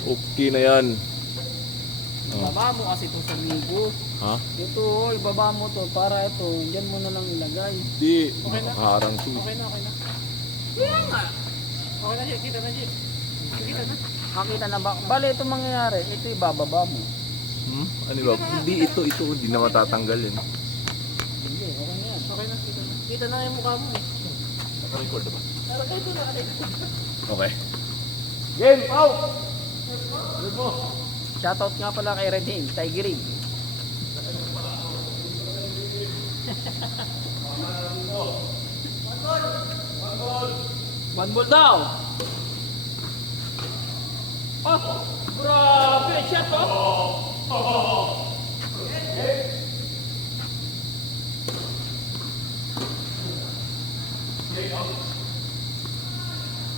Okay na yan. Oh. Ibaba mo kasi ito sa ligo. Ha? Ito, ibaba mo to para ito, dyan mo na lang ilagay. Hindi. Okay na. Nakaharang to. Okay na. Kaya nga. Okay na, Jay. Kita na, Jay. Kita na. Makita na ba? Bale, ito mangyayari. Ito ibababa mo. Ano ba? Hindi ito. Hindi na matatanggal yan. Hindi, okay na yan. Okay na, kita na. Kita na yung mukha mo eh. Naka-record ba? Ito na, Okay. Game out! Shoutout nga pala kay Red Hing, Tiger Ring. One ball daw. Oh, grabe, shot oh.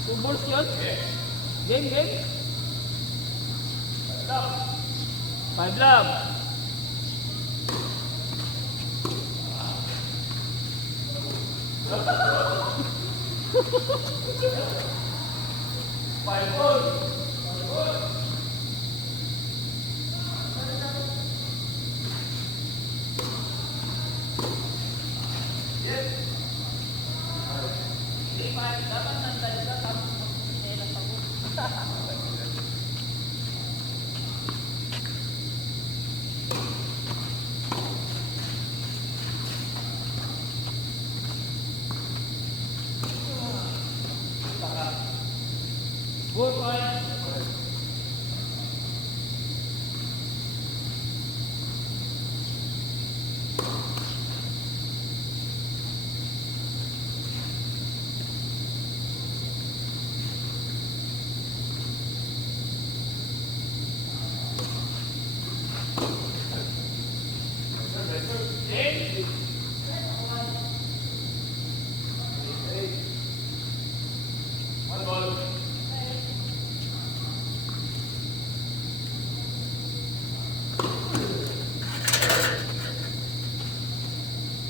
Two balls yun? Game. Five love. Five ball. Good point.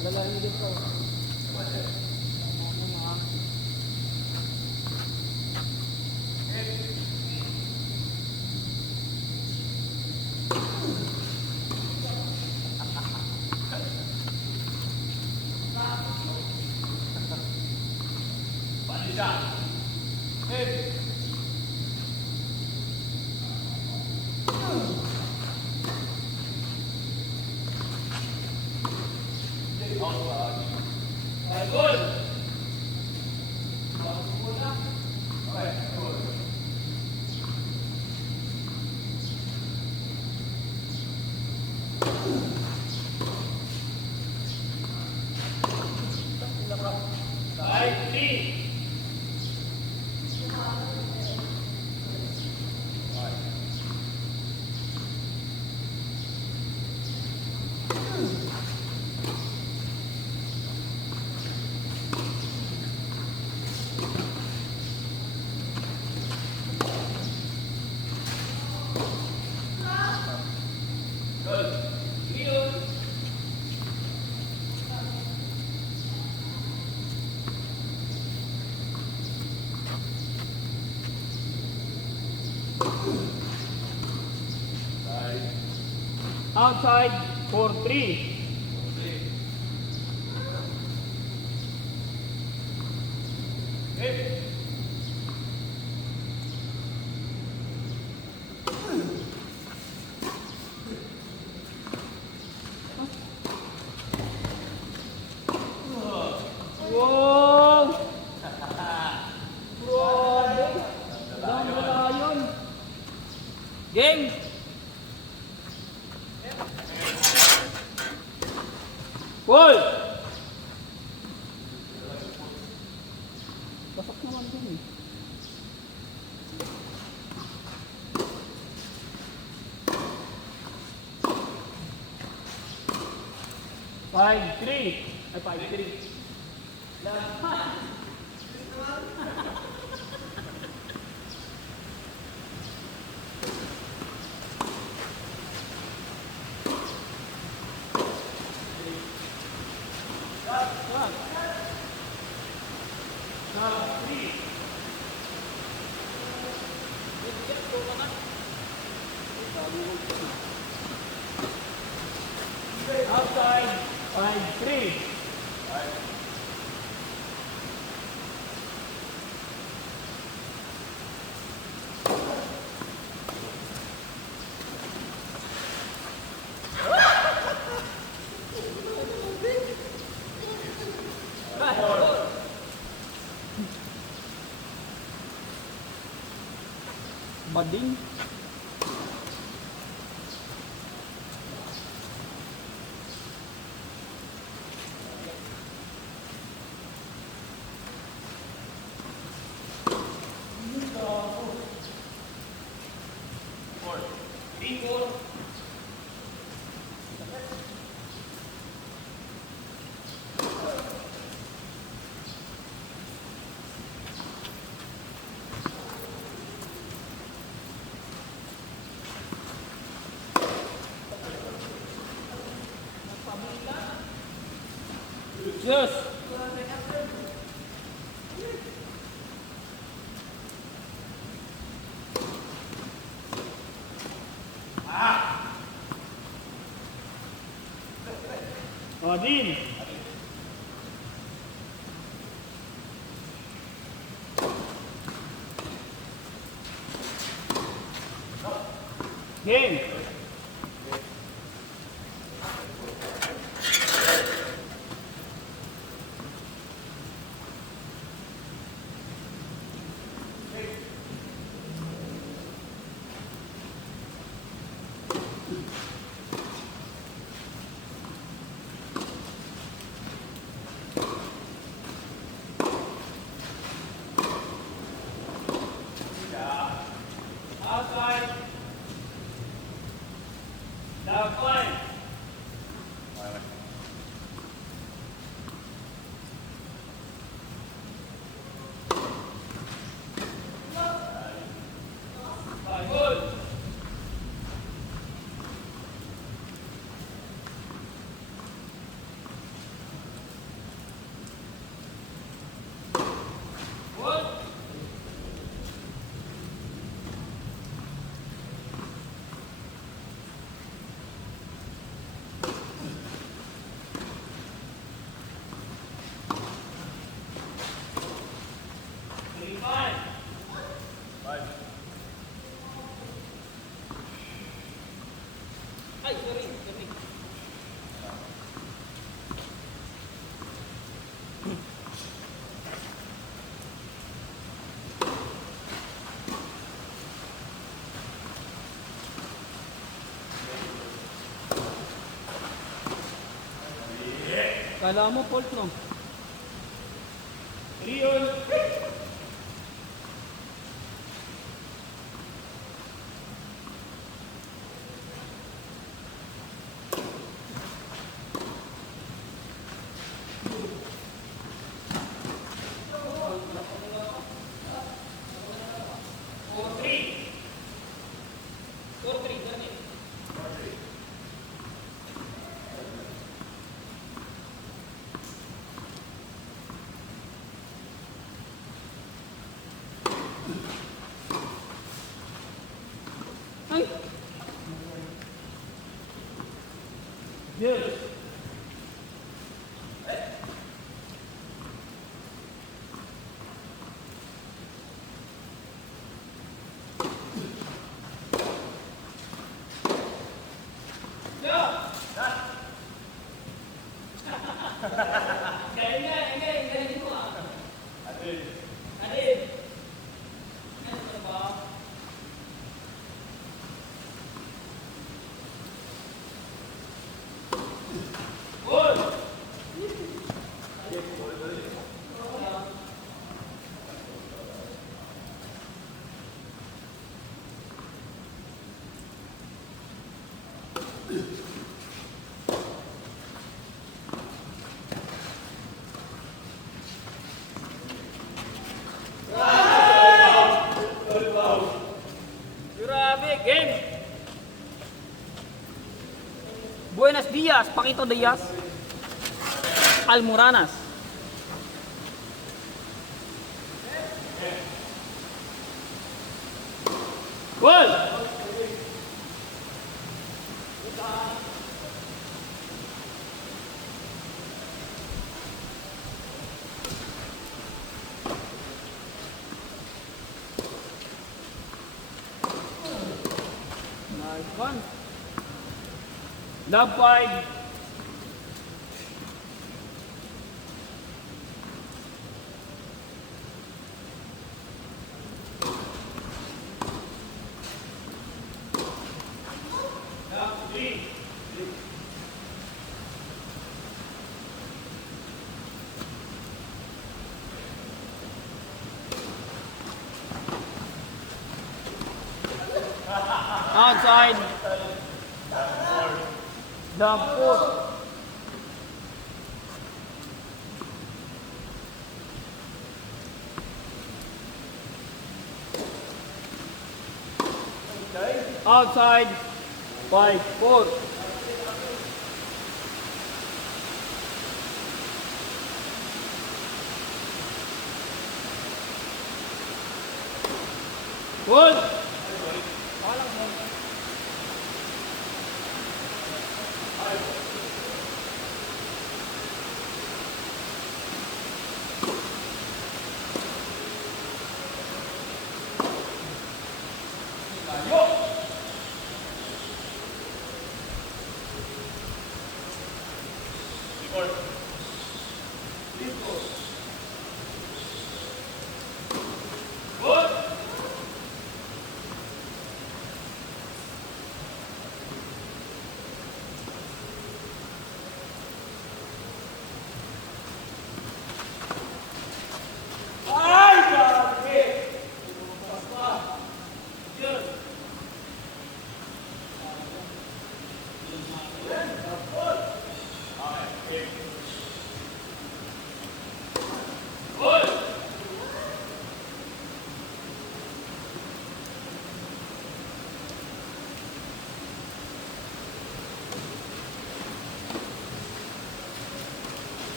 Malalayo din ko. Outside for 3. Wow! Grabe! Dami na yun! Game! Goal! Pasok naman din eh. Five, three. Ay, 5-3. Lahat. Now, 3. Outside. 5-3. Bading. Sus. Odin. Game. Outside. Down flank. Good. Ay, sorry. Kala mo, fault no? Rion! Ay! Yes! Grabe, game! Buenos días, Paquito Diaz. Almoranas. Gol! Nice one. Love 5. Outside. Love 4. Outside. 5-4. Good.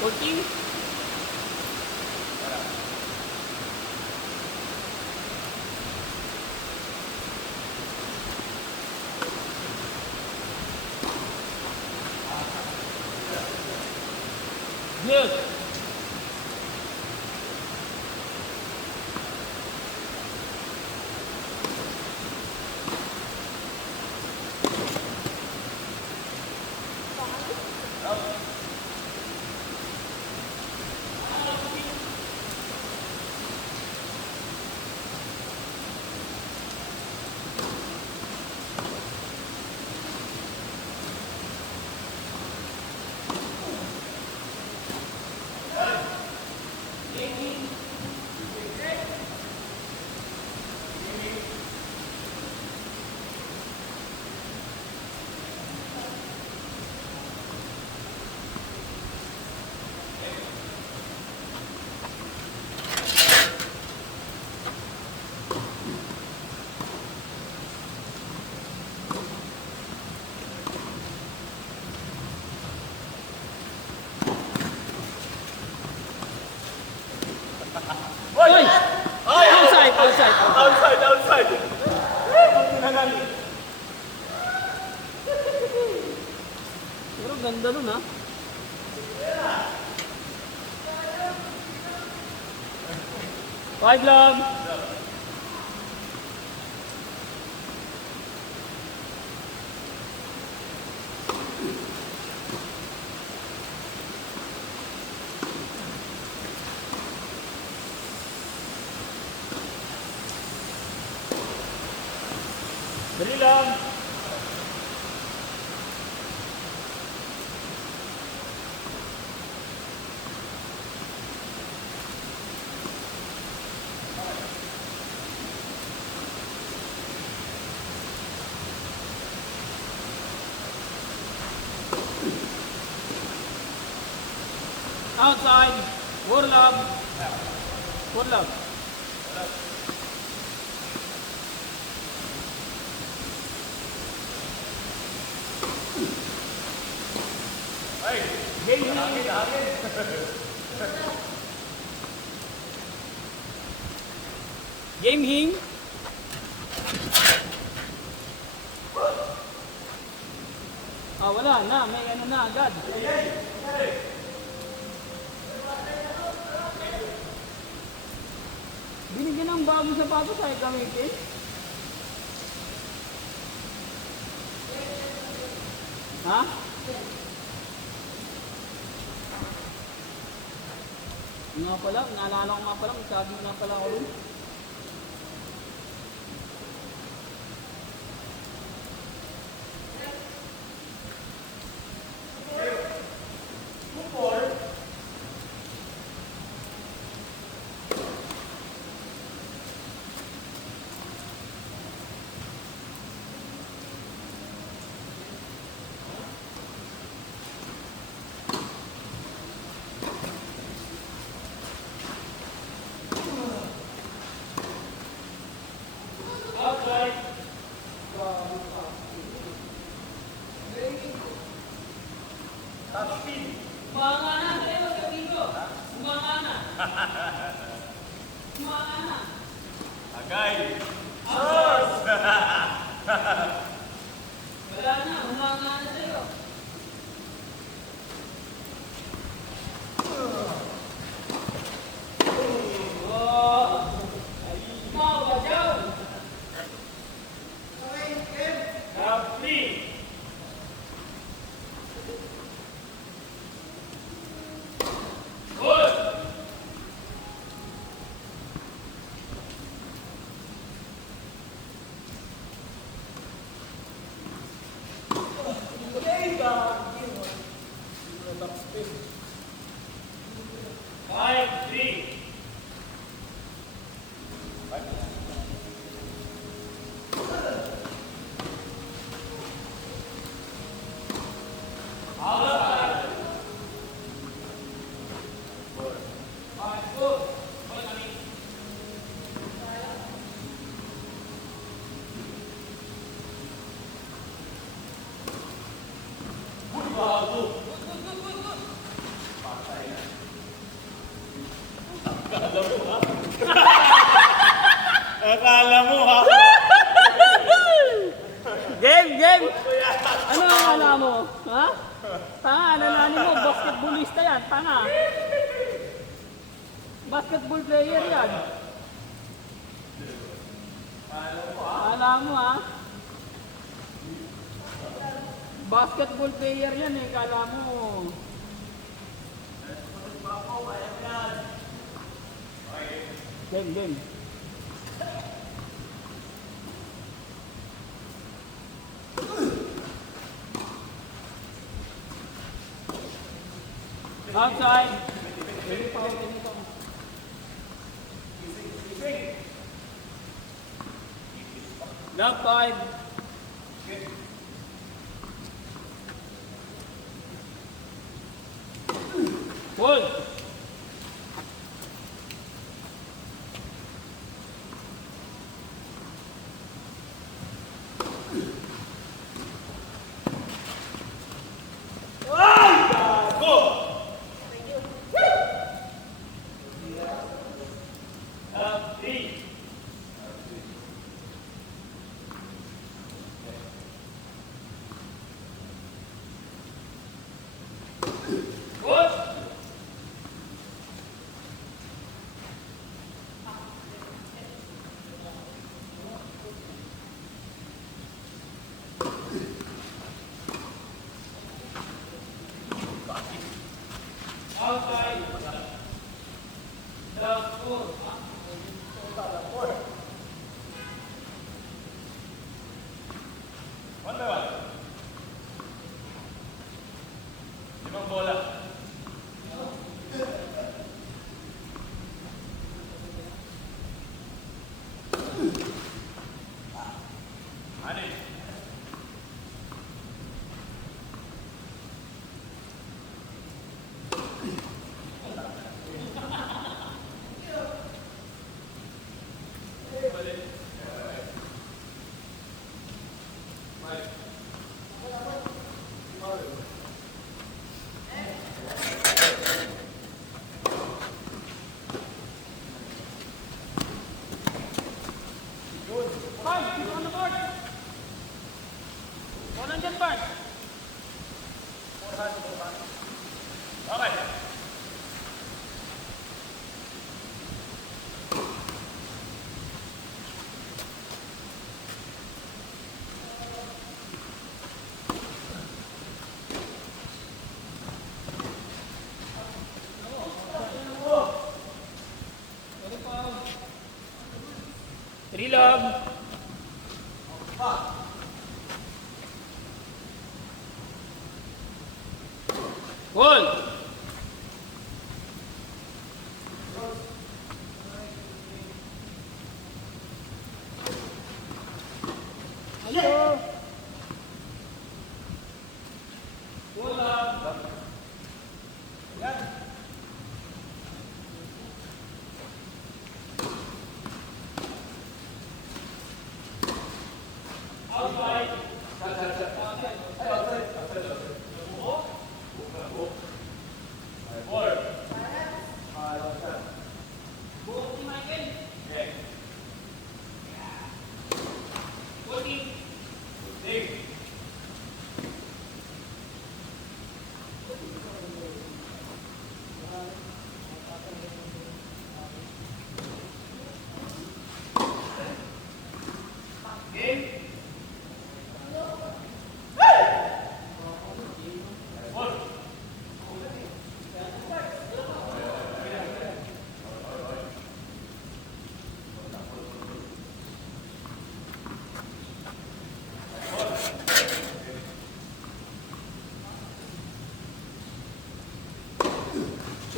Working? Good. Oy! Outside, outside. Outside, outside! Pero ganda nun ha. Five love. Dali lang. Outside. Four love. Four love. Game hing. Ah, wala na. May ano na agad. Binigyan ng bagong sapatos ay gamitin. Ha? Nga pala, naalala ko nga pala, sabi nga pala ako rin. Akala mo ha? Game, game! Ano ang akala mo? Ha? Tanga, alalahanin mo, basketballista yan, tanga. Basketball player yan. Akala mo ha? Basketball player yan eh, akala mo. Game, game. Outside. Pwede pa ako ganito. Lock 5. Pull. Outside. The 4. One by one. Limang bola. Ani. Right. dyan, Bart? Okay. Trilog. Goal. Hello. Goal up.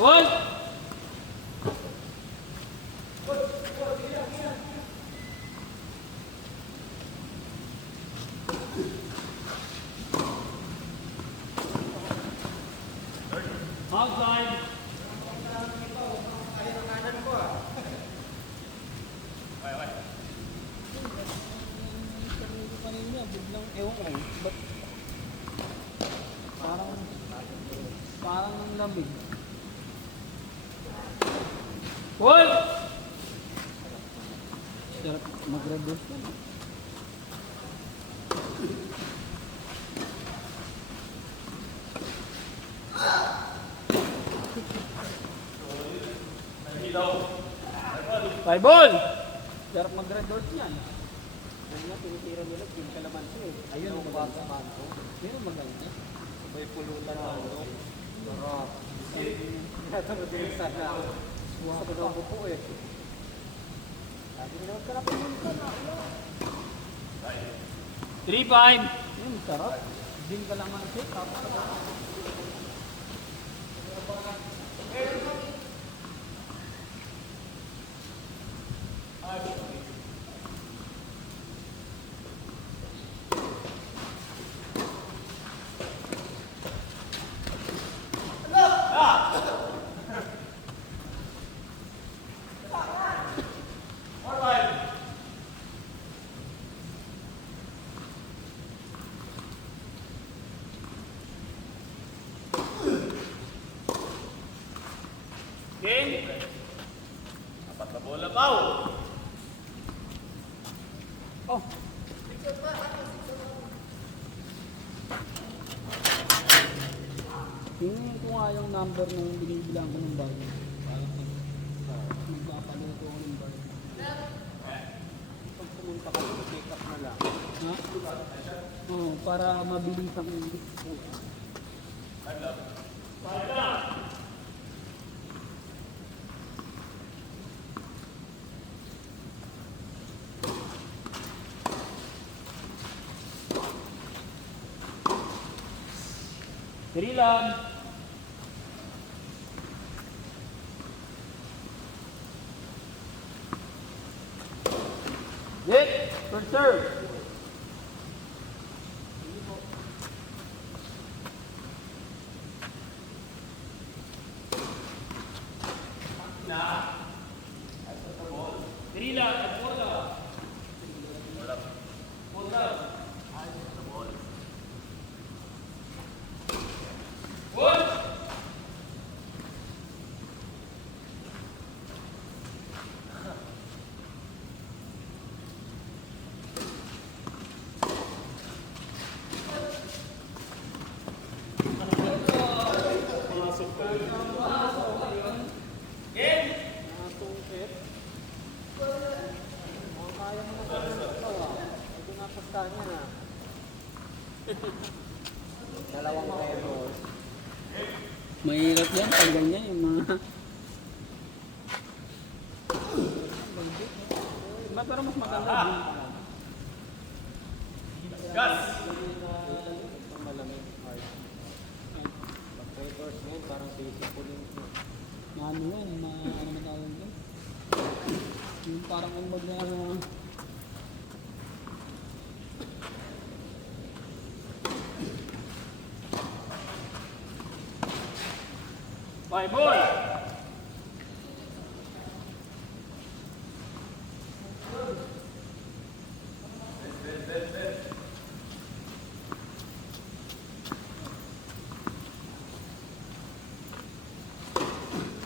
Goal. Outside. Parang lamig. Goal. Sarap mag-reverse yan. Five ball. Sarap mag-reverse yan. Yan nga, tinitira nila, yung kalamansi eh. Ayun, nabasa man ko. Meron maganda. May pulutan na ano. Sarap. Tinatanong din sana. Sa pagkabu po eh. Sabi nila, huwag ka na pumunta na. 3-5. Yun, sarap. Din kalamansi, tapos Game. Apat na bola, Pau. oh, tingnan ko nga yung number nung binibilang ko ng bago. Para pag magpapaluto ko ng bago. Pag pumunta ka, check up na lang. Ha? Oo, para mabilis ang ulit. Three lang. Hit. First serve. Three lang. Four lang. Four lang. One. Dalawang error. Mahirap yan pag ganyan yung mga... Ba't parang mas maganda din? Gas! Malamig. Hard. Pag reverse ngayon, parang basic po din. Ano yan? Ano man tawag yan? Yung parang ang mag Okay, ball!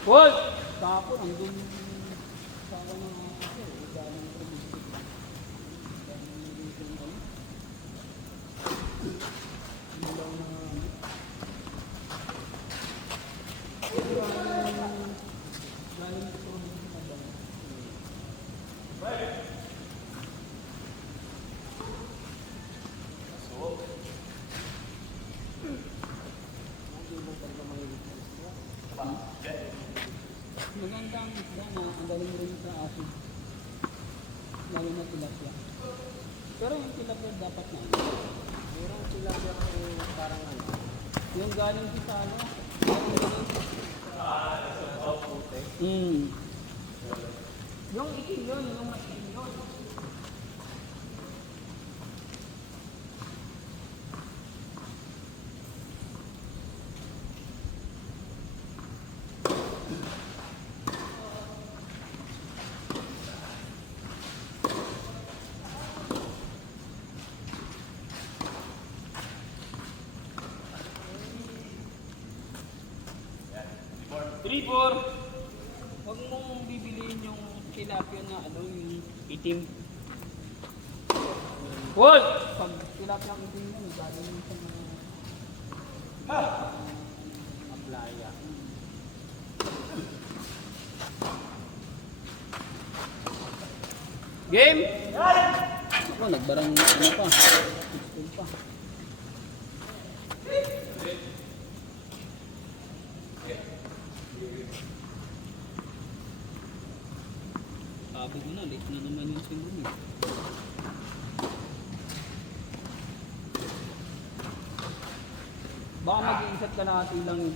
Hold! Tapos, hanggang sa ako ng galing producer. Maganda ang isda na ang galing rin sa acid. Lalo na tilapia. Pero yung tilapia dapat na. Meron sila yung parang ano. Yung galing sa ano. Puti. Yung itim yun, yung maitim yun. Three, four. Huwag mong bibiliin yung tilapia na ano, yung itim. Hold! Pag tilapia ang itim yun, galing yun sa mga... Aplaya. Game! Ako, nagbarang ano pa. Pistol pa. Sabi ko na, late na naman yung simbong eh. Baka mag-iisat ka na ati lang yun.